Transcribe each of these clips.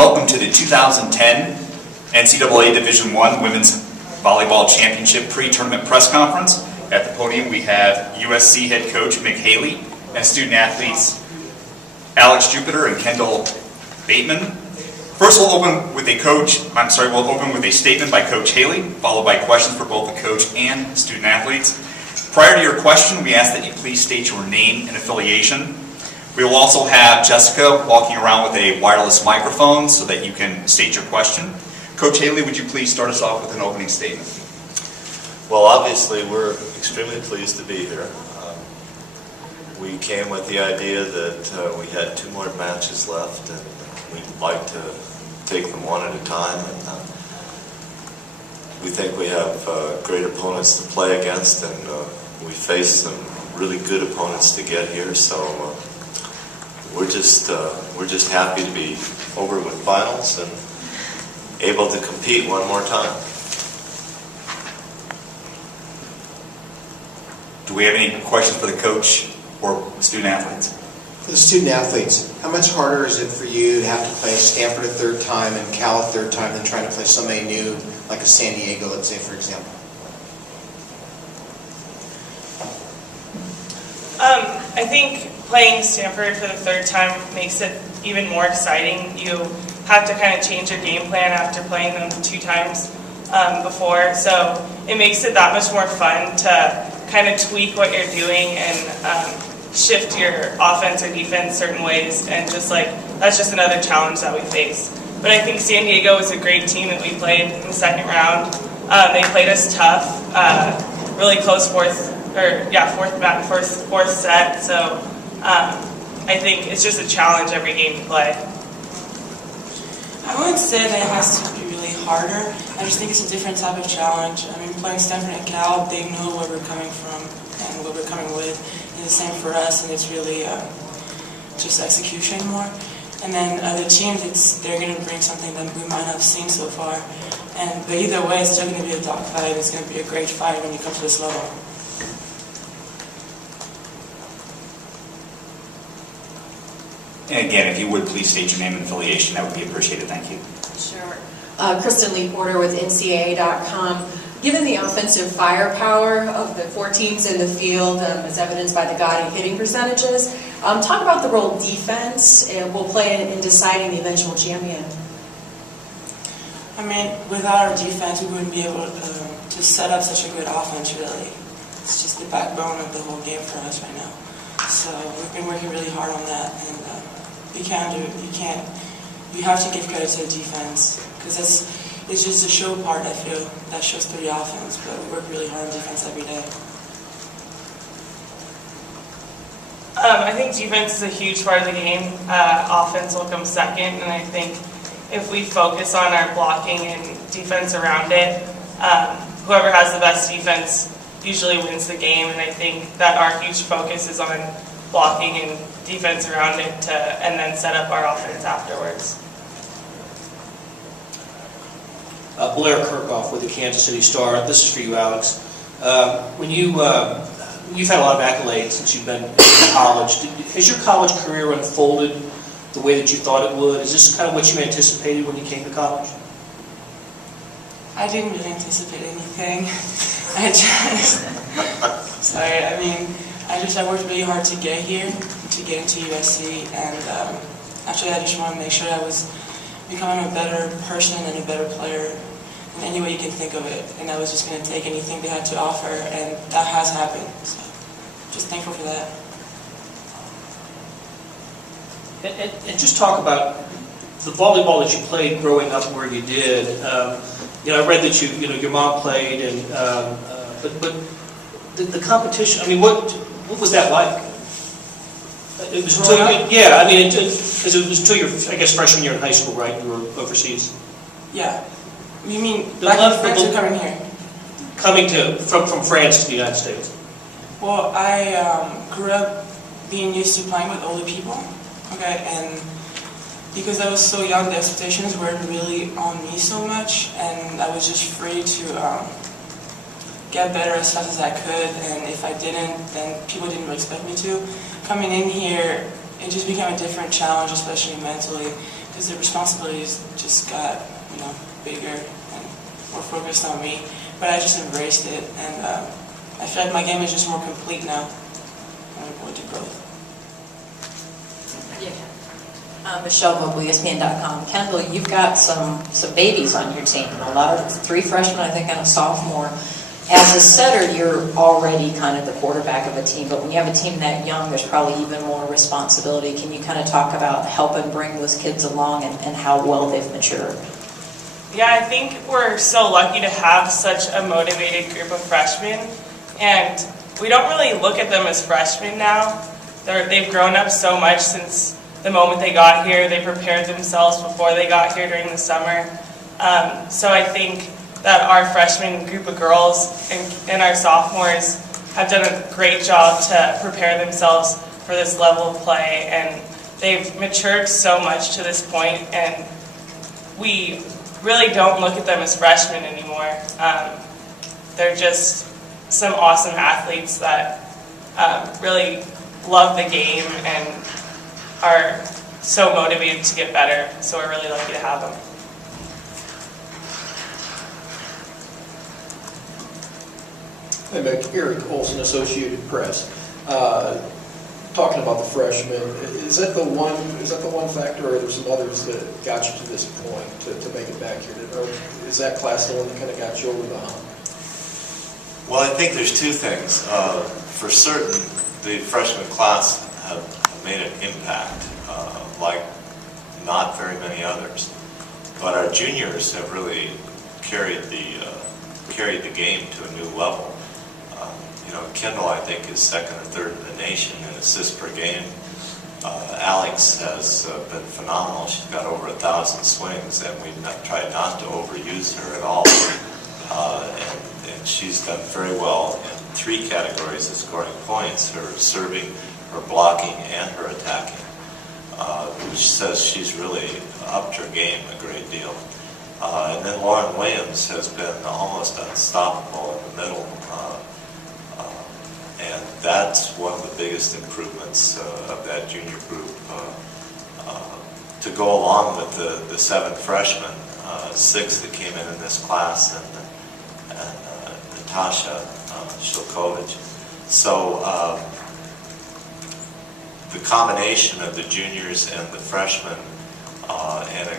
Welcome to the 2010 NCAA Division I Women's Volleyball Championship pre-tournament press conference. At the podium we have USC head coach Mick Haley and student athletes Alex Jupiter and Kendall Bateman. First we'll open with a statement by Coach Haley, followed by questions for both the coach and student athletes. Prior to your question, we ask that you please state your name and affiliation. We will also have Jessica walking around with a wireless microphone so that you can state your question. Coach Haley, would you please start us off with an opening statement? Well, obviously, we're extremely pleased to be here. We came with the idea that we had 2 more matches left, and we'd like to take them one at a time. And we think we have great opponents to play against, and we faced some really good opponents to get here. So we're just happy to be over with finals and able to compete one more time. Do we have any questions for the coach or student athletes? For the student athletes, how much harder is it for you to have to play Stanford a third time and Cal a third time than trying to play somebody new like a San Diego, let's say, for example? I think playing Stanford for the third time makes it even more exciting. You have to kind of change your game plan after playing them 2 times before, so it makes it that much more fun to kind of tweak what you're doing and shift your offense or defense certain ways, and that's just another challenge that we face. But I think San Diego was a great team that we played in the second round. They played us tough, really close fourth set. So I think it's just a challenge every game to play. I wouldn't say that it has to be really harder. I just think it's a different type of challenge. I mean, playing Stanford and Cal, they know where we're coming from and what we're coming with. It's the same for us, and it's really just execution more. And then other teams, they're going to bring something that we might not have seen so far. But either way, it's still going to be a dogfight. It's going to be a great fight when you come to this level. And again, if you would please state your name and affiliation, that would be appreciated. Thank you. Sure. Kristen Lee Porter with NCAA.com. Given the offensive firepower of the 4 teams in the field, as evidenced by the gaudy hitting percentages, talk about the role defense will play in deciding the eventual champion. I mean, without our defense, we wouldn't be able to set up such a good offense, really. It's just the backbone of the whole game for us right now. So we've been working really hard on that, and you have to give credit to the defense, because it's just a show part, I feel, that shows through the offense, but we work really hard on defense every day. I think defense is a huge part of the game. Offense will come second, and I think if we focus on our blocking and defense around it, whoever has the best defense usually wins the game, and I think that our huge focus is on blocking and defense around it and then set up our offense afterwards. Blair Kirkhoff with the Kansas City Star. This is for you, Alex. You've had a lot of accolades since you've been in college. Has your college career unfolded the way that you thought it would? Is this kind of what you anticipated when you came to college? I didn't really anticipate anything. I worked really hard to get here, to get into USC, and actually I just wanted to make sure I was becoming a better person and a better player in any way you can think of it, and I was just going to take anything they had to offer, and that has happened, so just thankful for that. And just talk about the volleyball that you played growing up where you did. I read that your mom played, and but the competition. I mean, what was that like? It was until because it was until your, I guess, freshman year in high school, right? You were overseas. Yeah. You mean back in France or coming here? Coming from France to the United States. Well, I grew up being used to playing with older people. Okay, and because I was so young, the expectations weren't really on me so much, and I was just free to get better as fast as I could, and if I didn't, then people didn't really expect me to. Coming in here, it just became a different challenge, especially mentally, to because the responsibilities just got, bigger and more focused on me. But I just embraced it, and I feel like my game is just more complete now. I'm looking forward to growth. Michelle Vogel, ESPN.com. Kendall, you've got some babies on your team. A lot of 3 freshmen, I think, and a sophomore. As a setter, you're already kind of the quarterback of a team, but when you have a team that young, there's probably even more responsibility. Can you kind of talk about helping bring those kids along and how well they've matured? Yeah, I think we're so lucky to have such a motivated group of freshmen, and we don't really look at them as freshmen now. They've grown up so much since the moment they got here. They prepared themselves before they got here during the summer. So I think that our freshman group of girls and our sophomores have done a great job to prepare themselves for this level of play, and they've matured so much to this point, and we really don't look at them as freshmen anymore. They're just some awesome athletes that really love the game and are so motivated to get better, so we're really lucky to have them. Hey, Mick, Eric Olson, Associated Press. Talking about the freshmen, is that the one factor, or are there some others that got you to this point to make it back here? Or is that class the one that kind of got you over the hump? Well, I think there's 2 things. For certain, the freshman class have made an impact, like not very many others. But our juniors have really carried the game to a new level. Kendall, I think, is 2nd or 3rd in the nation in assists per game. Alex has been phenomenal. She's got over 1,000 swings, and we've tried not to overuse her at all. And she's done very well in 3 categories of scoring points: her serving, her blocking, and her attacking, which says she's really upped her game a great deal. And then Lauren Williams has been almost unstoppable in the middle. And that's one of the biggest improvements of that junior group. To go along with the 7 freshmen, 6 that came in this class, and Natasha Shilkovich. So the combination of the juniors and the freshmen and a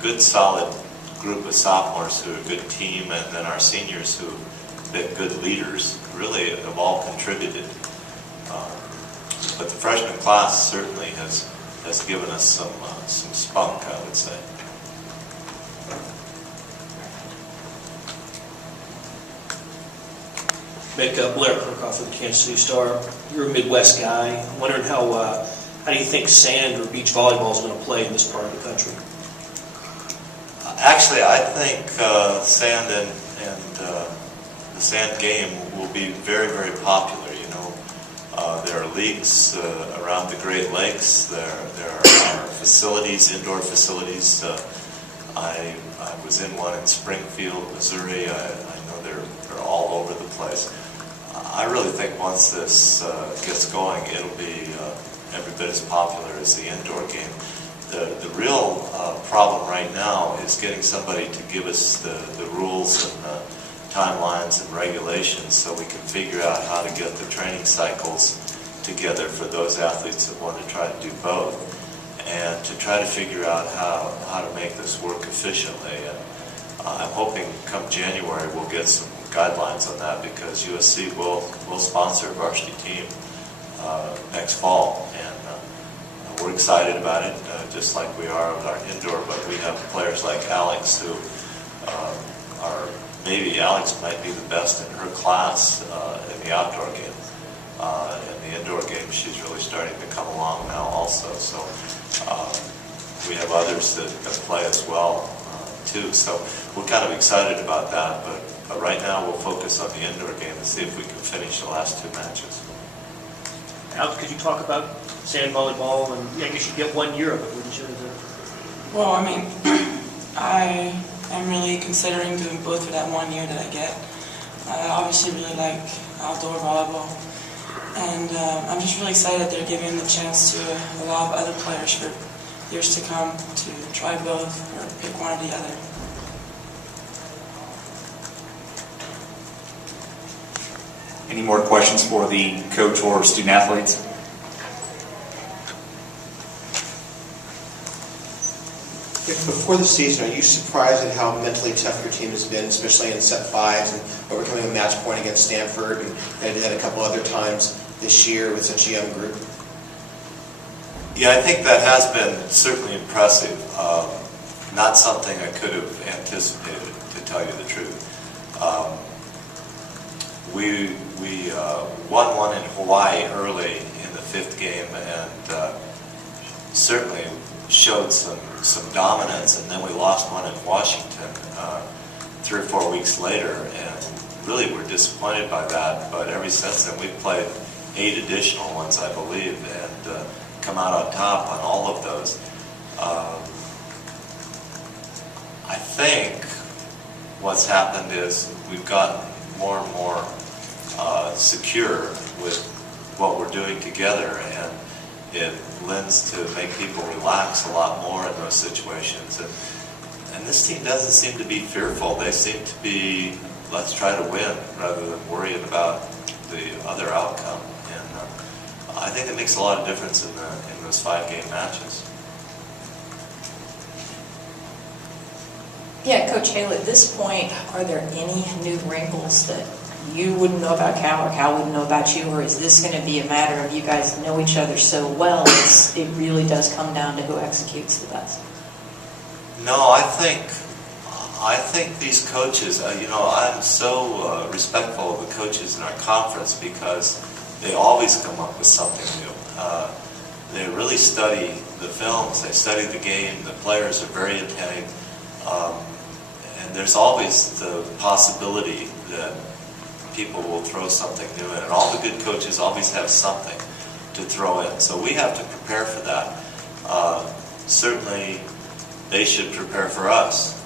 good solid group of sophomores who are a good team, and then our seniors who have been good leaders, really have all contributed. But the freshman class certainly has given us some spunk, I would say. Mick, Blair Kirchhoff with the Kansas City Star. You're a Midwest guy. I'm wondering how do you think sand or beach volleyball is going to play in this part of the country? Actually, I think sand and the sand game will be very, very popular. There are leagues around the Great Lakes. There are facilities, indoor facilities. I was in one in Springfield, Missouri. I know they're all over the place. I really think once this gets going, it'll be every bit as popular as the indoor game. The real problem right now is getting somebody to give us the rules and the timelines and regulations so we can figure out how to get the training cycles together for those athletes that want to try to do both, and to try to figure out how to make this work efficiently. And I'm hoping come January we'll get some guidelines on that, because USC will sponsor a varsity team next fall, and we're excited about it, just like we are with our indoor. But we have players like Alex who maybe Alex might be the best in her class in the outdoor game. In the indoor game, she's really starting to come along now also. So we have others that play as well too. So we're kind of excited about that. But right now we'll focus on the indoor game and see if we can finish the last 2 matches. Alex, could you talk about sand volleyball? And I guess you get 1 year of it, wouldn't you? Well, I mean, I am really considering doing both for that 1 year that I get. I obviously really like outdoor volleyball, and I'm just really excited that they're giving the chance to a lot of other players for years to come to try both or pick one or the other. Any more questions for the coach or student athletes? Before the season, are you surprised at how mentally tough your team has been, especially in set fives and overcoming a match point against Stanford, and they did that a couple other times this year with such a young group? Yeah, I think that has been certainly impressive. Not something I could have anticipated, to tell you the truth. We won one in Hawaii early in the 5th game, and certainly showed some dominance, and then we lost one in Washington 3 or 4 weeks later, and really we're disappointed by that. But ever since then, we've played 8 additional ones, I believe, and come out on top on all of those. I think what's happened is we've gotten more and more secure with what we're doing together, and it lends to make people relax a lot more in those situations. And this team doesn't seem to be fearful. They seem to be, let's try to win rather than worrying about the other outcome. And I think it makes a lot of difference in those 5-game matches. Yeah, Coach Haley, at this point, are there any new wrinkles that you wouldn't know about Cal or Cal wouldn't know about you, or is this going to be a matter of you guys know each other so well it really does come down to who executes the best? No, I think these coaches, I'm so respectful of the coaches in our conference because they always come up with something new. They really study the films, they study the game, the players are very attentive, and there's always the possibility that people will throw something new in, and all the good coaches always have something to throw in. So we have to prepare for that. Certainly, they should prepare for us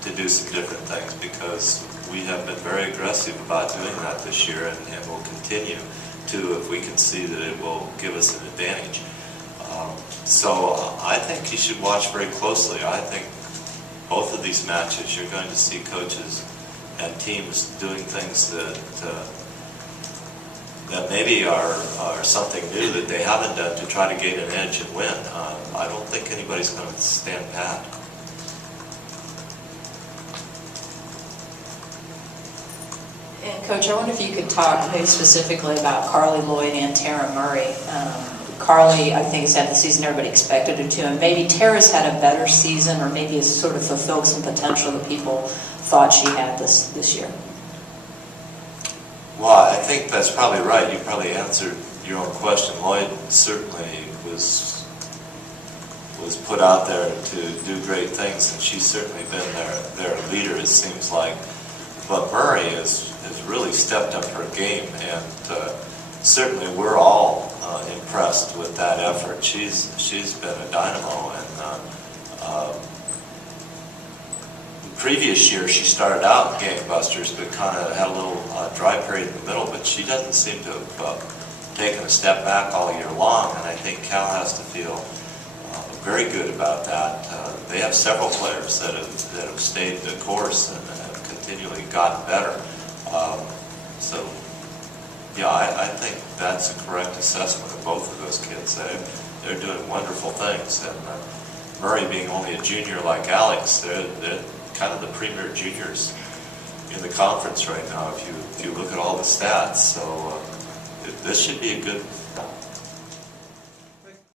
to do some different things, because we have been very aggressive about doing that this year, and will continue to if we can see that it will give us an advantage. So I think you should watch very closely. I think both of these matches you're going to see coaches and teams doing things that maybe are something new that they haven't done to try to gain an edge and win. I don't think anybody's going to stand pat. And Coach, I wonder if you could talk maybe specifically about Carly Lloyd and Tara Murray. Carly, I think, has had the season everybody expected her to, and maybe Tara's had a better season, or maybe has sort of fulfilled some potential that people thought she had this year. Well, I think that's probably right. You probably answered your own question. Lloyd certainly was put out there to do great things, and she's certainly been their leader, it seems like. But Murray has really stepped up her game, and certainly we're all impressed with that effort. She's been a dynamo, and the previous year she started out gangbusters, but kind of had a little dry period in the middle. But she doesn't seem to have taken a step back all year long, and I think Cal has to feel very good about that. They have several players that have stayed the course and have continually gotten better. So, yeah, I think that's a correct assessment of both of those kids. They're doing wonderful things, and Murray being only a junior like Alex, they're kind of the premier juniors in the conference right now if you look at all the stats. So this should be a good